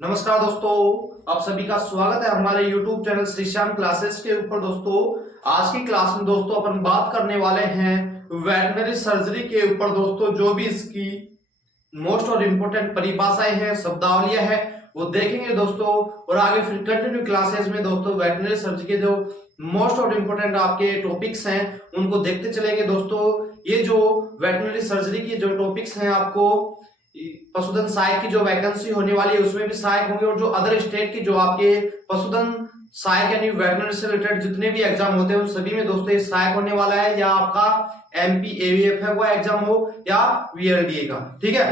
नमस्कार दोस्तों, आप सभी का स्वागत है हमारे YouTube channel Shri Shyam classes के ऊपर। दोस्तों आज की क्लास में दोस्तों अपन बात करने वाले हैं वेटनरी सर्जरी के ऊपर। दोस्तों जो भी इसकी मोस्ट और इम्पोर्टेंट परिभाषाएं हैं, शब्दावलियां हैं, वो देखेंगे दोस्तों। और आगे फिर कंटिन्यू क्लासेस में दोस्तों वेटनरी सर्जरी के जो मोस्ट और इम्पोर्टेंट आपके टॉपिक्स हैं उनको देखते चलेंगे। दोस्तों ये जो वेटनरी सर्जरी की जो टॉपिक्स हैं, आपको पशुधन सहायक की जो वैकेंसी होने वाली है उसमें भी सहायक होंगे, और जो अदर स्टेट की जो आपके पशुधन सहायक यानी वेटनरी से रिलेटेड जितने भी एग्जाम होते हैं उन सभी में दोस्तों ये सहायक होने वाला है। या आपका MPAVF है वो एग्जाम हो या VLDA का, ठीक है।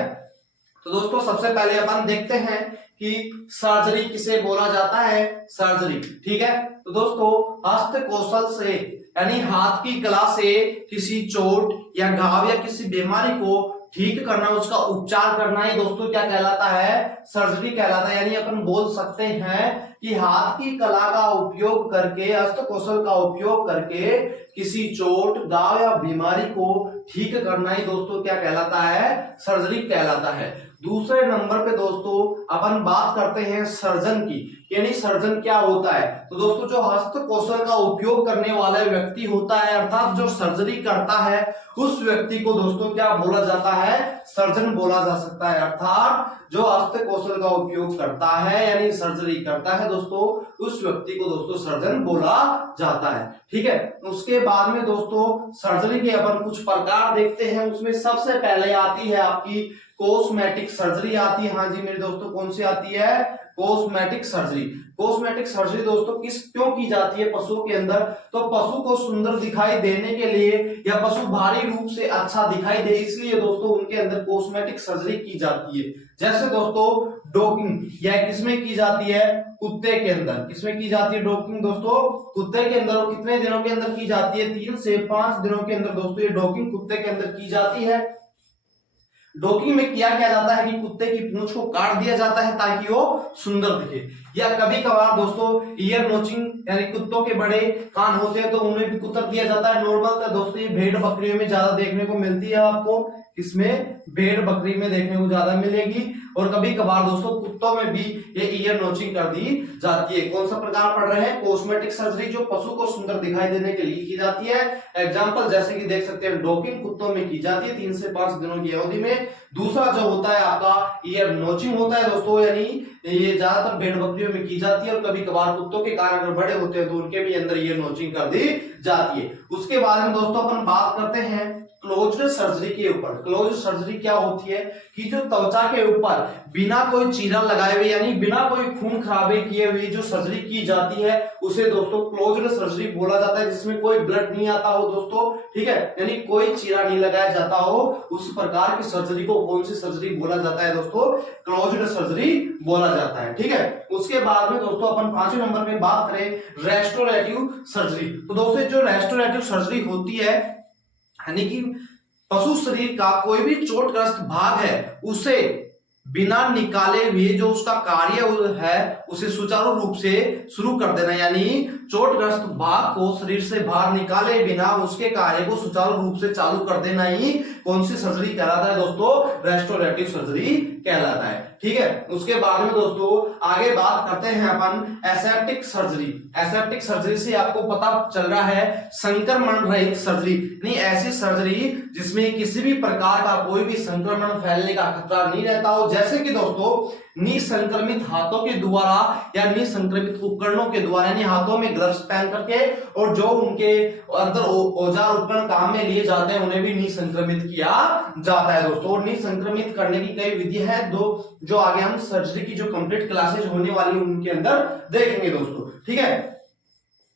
तो दोस्तों सबसे पहले अपन देखते हैं कि सर्जरी किसे बोला जाता है। सर्जरी, ठीक है। तो दोस्तों हस्त कौशल से यानी हाथ की कला से किसी चोट या घाव या किसी बीमारी को ठीक करना, उसका उपचार करना ही दोस्तों क्या कहलाता है? सर्जरी कहलाता है। यानी अपन बोल सकते हैं कि हाथ की कला का उपयोग करके, हस्त कौशल का उपयोग करके किसी चोट, घाव या बीमारी को ठीक करना ही दोस्तों क्या कहलाता है? सर्जरी कहलाता है। दूसरे नंबर पे दोस्तों अपन बात करते हैं सर्जन की, यानी सर्जन क्या होता है। तो दोस्तों जो हस्त कौशल का उपयोग करने वाला व्यक्ति होता है, अर्थात जो सर्जरी करता है, उस व्यक्ति को दोस्तों क्या बोला जाता है? सर्जन बोला जा सकता है। अर्थात जो हस्त कौशल का उपयोग करता है यानी सर्जरी करता है दोस्तों, उस व्यक्ति को दोस्तों सर्जन बोला जाता है, ठीक है। उसके बाद में दोस्तों सर्जरी के अपन कुछ प्रकार देखते हैं। उसमें सबसे पहले आती है आपकी कॉस्मेटिक सर्जरी आती है। हाँ जी मेरे दोस्तों, कौन सी आती है? Cosmetic surgery. कॉस्मेटिक सर्जरी दोस्तों क्यों की जाती है पशुओं के अंदर? तो पशु को सुंदर दिखाई देने के लिए या पशु भारी रूप से अच्छा दिखाई दे, इसलिए दोस्तों उनके अंदर कॉस्मेटिक सर्जरी की जाती है। जैसे दोस्तों डॉकिंग, यह किसमें की जाती है? कुत्ते के अंदर। किसमें की जाती है डॉकिंग दोस्तों? कुत्ते के अंदर। और कितने दिनों के अंदर की जाती है? 3 से 5 दिनों के अंदर दोस्तों ये डॉकिंग कुत्ते के अंदर की जाती है। डॉकिंग में किया क्या जाता है कि कुत्ते की पूंछ को काट दिया जाता है ताकि वो सुंदर दिखे। या कभी कभार दोस्तों ईयर नोचिंग, यानी कुत्तों के बड़े कान होते हैं तो उन्हें भी कुतर दिया जाता है। नॉर्मल का दोस्तों ये भेड़ बकरियों में ज्यादा देखने को मिलती है। आपको किसमें? भेड़ बकरी में देखने को ज्यादा मिलेगी। और कभी कभार दोस्तों कुत्तों में भी ये ईयर नोचिंग कर दी जाती है। कौन सा प्रकार पढ़ रहे हैं? कॉस्मेटिक सर्जरी, जो पशु को सुंदर दिखाई देने के लिए की जाती है। एग्जाम्पल जैसे कि देख सकते हैं, डॉकिंग कुत्तों में की जाती है 3 से 5 दिनों की अवधि में। दूसरा जो होता है आपका ईयर नोचिंग होता है दोस्तों, यानी ये ज्यादातर भेड़ बकरियों में की जाती है। और कभी कभार कुत्तों के कान अगर बड़े होते हैं तो उनके भी अंदर ईयर नोचिंग कर दी जाती है। उसके बाद में दोस्तों अपन बात करते हैं क्लोज्ड सर्जरी के ऊपर। क्लोज्ड सर्जरी क्या होती है कि जो त्वचा के ऊपर बिना कोई चीरा लगाए हुए यानी बिना कोई खून खराबे किए हुए जो सर्जरी की जाती है उसे दोस्तों क्लोज्ड सर्जरी बोला जाता है, जिसमें कोई ब्लड नहीं आता हो दोस्तों, ठीक है, यानी कोई चीरा नहीं लगाया जाता हो। उस प्रकार की सर्जरी को कौन सी सर्जरी बोला जाता है दोस्तों? क्लोज्ड सर्जरी बोला जाता है, ठीक है। उसके बाद में दोस्तों अपन 5वें नंबर पे बात करें रेस्टोरेटिव सर्जरी। तो दोस्तों जो रेस्टोरेटिव सर्जरी होती है यानी कि पशु शरीर का कोई भी चोटग्रस्त भाग है उसे बिना निकाले हुए जो उसका कार्य है उसे सुचारू रूप से शुरू कर देना, यानी चोटग्रस्त भाग को शरीर से बाहर निकाले बिना उसके कार्य को सुचारू रूप से चालू कर देना ही कौन सी सर्जरी कहलाता है दोस्तों? रेस्टोरेटिव सर्जरी कहलाता है, ठीक है। उसके बाद में दोस्तों आगे बात करते हैं अपन एसेप्टिक सर्जरी। एसेप्टिक सर्जरी से आपको पता चल रहा है संक्रमण रहित सर्जरी, यानी ऐसी सर्जरी जिसमें किसी भी प्रकार का कोई भी संक्रमण फैलने का खतरा नहीं रहता हो। जैसे कि दोस्तों निसंक्रमित हाथों के द्वारा या निसंक्रमित उपकरणों के द्वारा, यानी हाथों में ग्लव्स पहन करके, और जो उनके अंदर औजार उपकरण काम में लिए जाते हैं उन्हें भी निसंक्रमित किया जाता है दोस्तों। और निसंक्रमित करने की कई विधि है जो आगे हम सर्जरी की जो कंप्लीट क्लासेज होने वाली है उनके अंदर देखेंगे दोस्तों, ठीक है।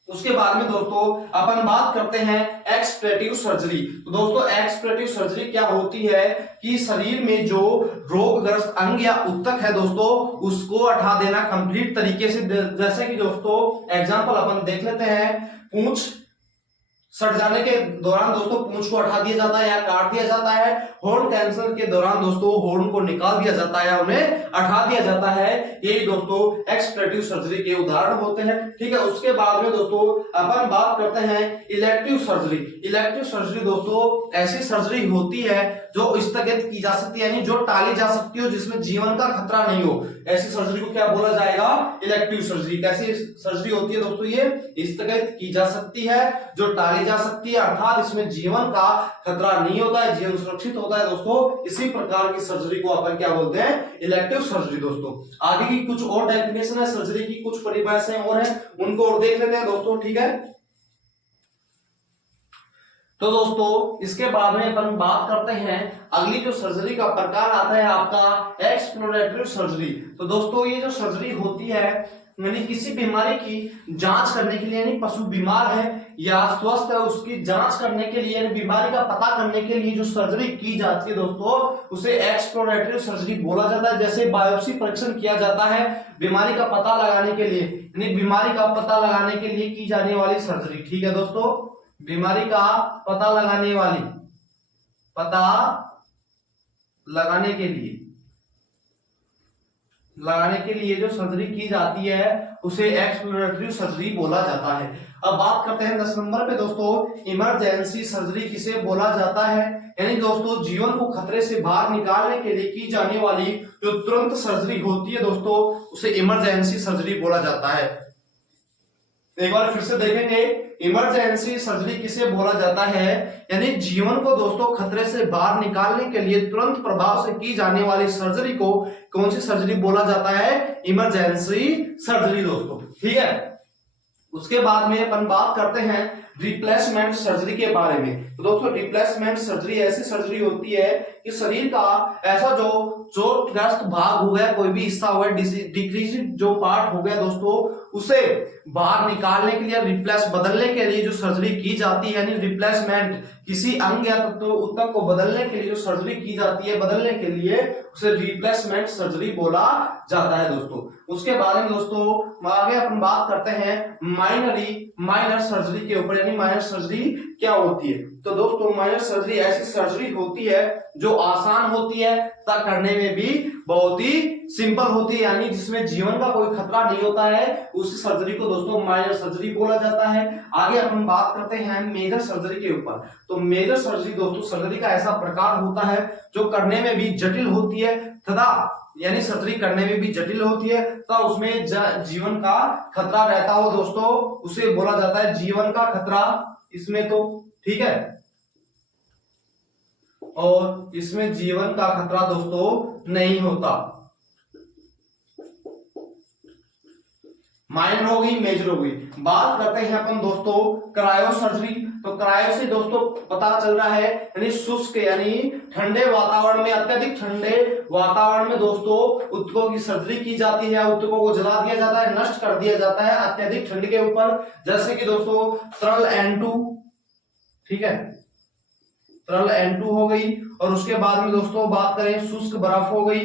उसके बाद में दोस्तों अपन बात करते हैं एक्सप्रेटिव सर्जरी। तो दोस्तों एक्सप्रेटिव सर्जरी क्या होती है कि शरीर में जो रोगग्रस्त अंग या उत्तक है दोस्तों उसको हटा देना कंप्लीट तरीके से। जैसे कि दोस्तों एग्जांपल अपन देख लेते हैं, पूंछ सड़ जाने के दौरान दोस्तों पूंछ को हटा दिया जाता है या काट दिया जाता है। हॉर्न कैंसर के दौरान दोस्तों हॉर्न को निकाल दिया जाता है, उन्हें हटा दिया जाता है। यही दोस्तों एक्सप्रेटिव सर्जरी के उदाहरण होते हैं। ठीक है, उसके बाद में दोस्तों अपन बात करते हैं इलेक्टिव सर्जरी। इलेक्टिव सर्जरी दोस्तों ऐसी सर्जरी होती है जो स्थगित की जा सकती है, यानी जो टाली जा सकती हो, जिसमें जीवन का खतरा नहीं हो। ऐसी सर्जरी को क्या बोला जाएगा? Elective surgery. कैसी सर्जरी होती है दोस्तों? ये स्थगित की जा सकती है, जो टाली जा सकती है, अर्थात इसमें जीवन का खतरा नहीं होता है, जीवन सुरक्षित होता है दोस्तों। इसी प्रकार की सर्जरी को अपन क्या बोलते हैं? Elective surgery. दोस्तों आगे की कुछ और डेफिनेशन है सर्जरी की, कुछ परिभाषाएं और हैं, उनको और देख लेते हैं दोस्तों। ठीक है, तो दोस्तों इसके बाद में अपन बात करते हैं अगली जो सर्जरी का प्रकार आता है आपका एक्सप्लोरेटरी सर्जरी। तो दोस्तों ये जो सर्जरी होती है यानी किसी बीमारी की जांच करने के लिए, यानी पशु बीमार है या स्वस्थ है उसकी जांच करने के लिए, यानी बीमारी का पता करने के लिए जो सर्जरी की जाती है दोस्तों, उसे एक्सप्लोरेटरी सर्जरी बोला जाता है। जैसे बायोप्सी परीक्षण किया जाता है बीमारी का पता लगाने के लिए, यानी बीमारी का पता लगाने के लिए की जाने वाली सर्जरी। ठीक है दोस्तों, बीमारी का पता लगाने के लिए जो सर्जरी की जाती है उसे एक्सप्लोरेटरी सर्जरी बोला जाता है। अब बात करते हैं 10 नंबर पे दोस्तों इमरजेंसी सर्जरी किसे बोला जाता है। यानी दोस्तों जीवन को खतरे से बाहर निकालने के लिए की जाने वाली जो तुरंत सर्जरी होती है दोस्तों, उसे इमरजेंसी सर्जरी बोला जाता है। एक बार फिर से देखेंगे, इमरजेंसी सर्जरी किसे बोला जाता है, यानी जीवन को दोस्तों खतरे से बाहर निकालने के लिए तुरंत प्रभाव से की जाने वाली सर्जरी को कौन सी सर्जरी बोला जाता है? इमरजेंसी सर्जरी दोस्तों। ठीक है, उसके बाद में अपन बात करते हैं रिप्लेसमेंट सर्जरी के बारे में। तो दोस्तों रिप्लेसमेंट सर्जरी ऐसी सर्जरी होती है कि शरीर का ऐसा जो चोटग्रस्त भाग हो गया, कोई भी हिस्सा हो गया, डिक्रीज जो पार्ट हो गया दोस्तों, उसे बाहर निकालने के लिए, रिप्लेस बदलने के लिए जो सर्जरी की जाती है, यानी रिप्लेसमेंट किसी अंग या तो ऊतक को बदलने के लिए जो सर्जरी की जाती है, बदलने के लिए उसे रिप्लेसमेंट सर्जरी बोला जाता है दोस्तों। उसके बारे में दोस्तों आगे अपन बात करते हैं माइनर सर्जरी के ऊपर, यानी माइनर सर्जरी क्या होती है। तो दोस्तों माइनर सर्जरी ऐसी सर्जरी होती है जो आसान होती है तथा करने में भी बहुत ही सिंपल होती है, यानी जिसमें जीवन का कोई खतरा नहीं होता है, उस सर्जरी को दोस्तों माइनर सर्जरी बोला जाता है। आगे अपन बात करते हैं मेजर सर्जरी के ऊपर। तो मेजर सर्जरी दोस्तों सर्जरी का ऐसा प्रकार होता है जो करने में भी जटिल होती है तथा यानी सर्जरी करने में भी जटिल होती है तो उसमें जीवन का खतरा रहता हो दोस्तों, उसे बोला जाता है जीवन का खतरा इसमें। तो ठीक है, और इसमें जीवन का खतरा दोस्तों नहीं होता। माइनर हो गई, मेजर हो गई। बात करते हैं अपन दोस्तों क्रायो सर्जरी। तो क्रायो से दोस्तों पता चल रहा है यानी शुष्क यानी ठंडे वातावरण में, अत्यधिक ठंडे वातावरण में दोस्तों ऊतकों की सर्जरी की जाती है, ऊतकों को जला दिया जाता है, नष्ट कर दिया जाता है अत्यधिक ठंड के ऊपर। जैसे कि दोस्तों तरल N2, ठीक है, तरल N2 हो गई। और उसके बाद में दोस्तों बात करें शुष्क बर्फ हो गई।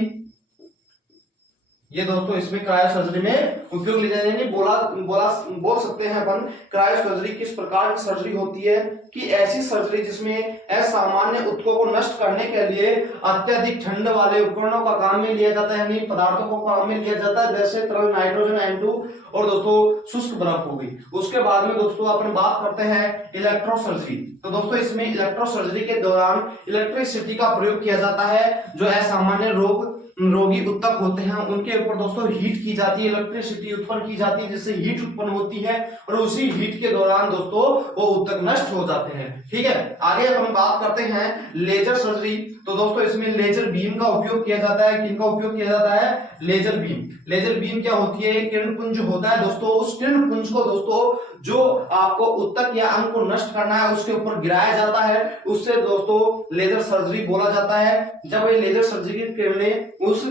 ये दोस्तों इसमें क्रायो सर्जरी में उपयोग ली जाती है। बोल सकते हैं अपन क्रायो सर्जरी किस प्रकार की सर्जरी होती है कि ऐसी सर्जरी जिसमें असामान्य ऊतकों को नष्ट करने के लिए अत्यधिक ठंड वाले उपकरणों का काम में लिया जाता है, यानी पदार्थों को काम में लिया जाता है, जैसे तरल नाइट्रोजन N2 और दोस्तों शुष्क बर्फ हो गई। उसके बाद में दोस्तों अपन बात करते हैं इलेक्ट्रो सर्जरी। तो दोस्तों इसमें इलेक्ट्रो सर्जरी के दौरान इलेक्ट्रिसिटी का प्रयोग किया जाता है, जो असामान्य रोगी ऊतक होते हैं उनके ऊपर दोस्तों हीट की जाती है, इलेक्ट्रिसिटी उत्पन्न की जाती है, जिससे हीट उत्पन्न होती है और उसी हीट के दौरान दोस्तों वो ऊतक नष्ट हो जाते हैं। ठीक है, आगे हम बात करते हैं लेजर सर्जरी। तो दोस्तों इसमें लेजर बीम का उपयोग किया जाता है। किनका उपयोग किया जाता है? Laser beam. लेजर बीम क्या होती है? किरण पुंज होता है दोस्तों, उस किरण पुंज को दोस्तों जो आपको ऊतक या अंग को नष्ट करना है उसके ऊपर गिराया जाता है, उससे दोस्तों लेजर सर्जरी बोला जाता है। जब ये लेजर सर्जरी की किरणें उस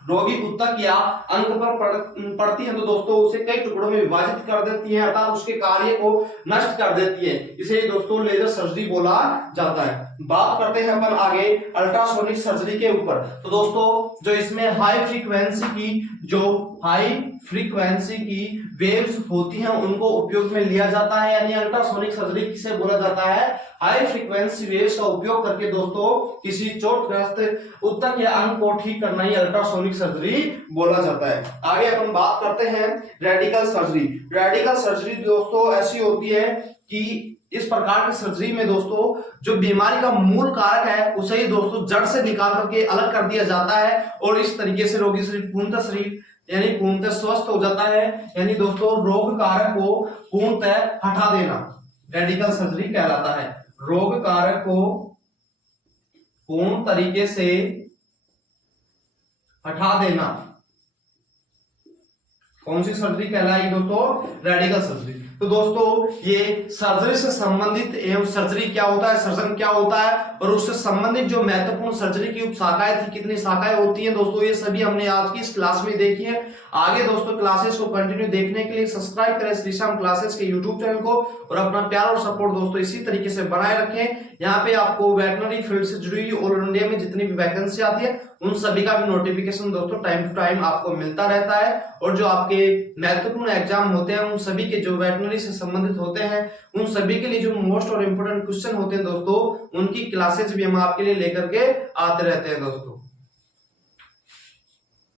रोगी ऊतक या अंग पर पड़ती है तो दोस्तों उसे कई टुकड़ों में विभाजित कर देती है, अर्थात उसके कार्य को नष्ट कर देती है। इसे दोस्तों लेजर सर्जरी बोला जाता है। बात करते हैं अपन आगे अल्ट्रासोनिक सर्जरी के ऊपर। तो दोस्तों जो इसमें हाई फ्रीक्वेंसी की वेव्स होती हैं उनको उपयोग में लिया जाता है, यानी अल्ट्रासोनिक सर्जरी किसे बोला जाता है, हाई फ्रीक्वेंसी वेव्स का उपयोग करके दोस्तों किसी चोटग्रस्त ऊतक या अंग को ठीक करना ही अल्ट्रासोनिक सर्जरी बोला जाता है। आगे अपन बात करते हैं रेडिकल सर्जरी। रेडिकल सर्जरी दोस्तों ऐसी होती है कि इस प्रकार की सर्जरी में दोस्तों जो बीमारी का मूल कारक है उसे ही दोस्तों जड़ से निकाल करके अलग कर दिया जाता है और इस तरीके से रोगी पूर्णतः स्वस्थ हो जाता है, यानी दोस्तों रोग कारक को पूर्णतः हटा देना रेडिकल सर्जरी कहलाता है। रोग कारक को पूर्ण तरीके से हटा देना कौन सी सर्जरी कहलाएगी दोस्तों, रेडिकल सर्जरी। तो दोस्तों ये सर्जरी से संबंधित एवं सर्जरी क्या होता है, सर्जन क्या होता है और उससे संबंधित जो महत्वपूर्ण सर्जरी की उपशाखाएं थी, कितनी शाखाएं होती हैं दोस्तों, ये सभी हमने आज की इस क्लास में देखी है। आगे दोस्तों क्लासेस को कंटिन्यू देखने के लिए सब्सक्राइब करें श्रीश्याम क्लासेस के यूट्यूब चैनल को और अपना प्यार और सपोर्ट दोस्तों इसी तरीके से बनाए रखें। यहाँ पे आपको वेटनरी फील्ड से जुड़ी हुई ऑल इंडिया में जितनी भी वैकेंसी आती है उन सभी का भी नोटिफिकेशन दोस्तों टाइम टू टाइम आपको मिलता रहता है और जो आपके महत्वपूर्ण एग्जाम होते हैं उन सभी के जो वेटनरी से संबंधित होते हैं उन सभी के लिए जो मोस्ट और इम्पोर्टेंट क्वेश्चन होते हैं दोस्तों उनकी क्लासेस भी हम आपके लिए लेकर के आते रहते हैं दोस्तों।